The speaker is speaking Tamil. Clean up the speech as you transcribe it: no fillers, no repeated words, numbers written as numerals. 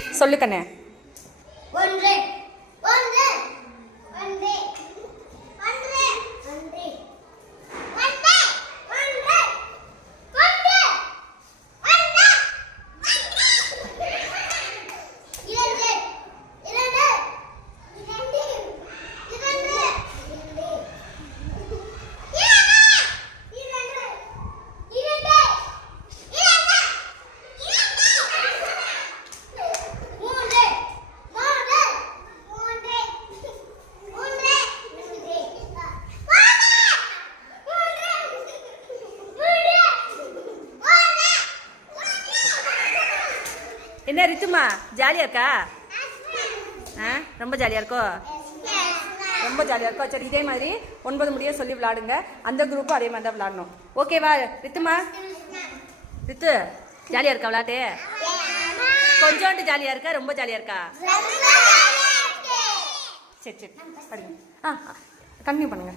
சொல்லு கண்ணே. ஒன்று ஒன்று ஒன்று ஒன்று ஒன்று என்ன ரித்துமா ஜாலியா இருக்கா? ரொம்ப ஜாலியா இருக்கோ? ரொம்ப ஜாலியா இருக்கோ? சரி, இதே மாதிரி 9 முடிய சொல்லி விளையாடுங்க. அந்த குரூப்பும் அதே மாதிரி தான் விளையாடணும். ஓகேவா ரித்துமா? ரித்து ஜாலியா இருக்கா விளையாட்டு? கொஞ்சோண்டு ஜாலியா இருக்கா? ரொம்ப ஜாலியா இருக்கா? சரி சரி, படிங்க. கண்டினியூ பண்ணுங்க.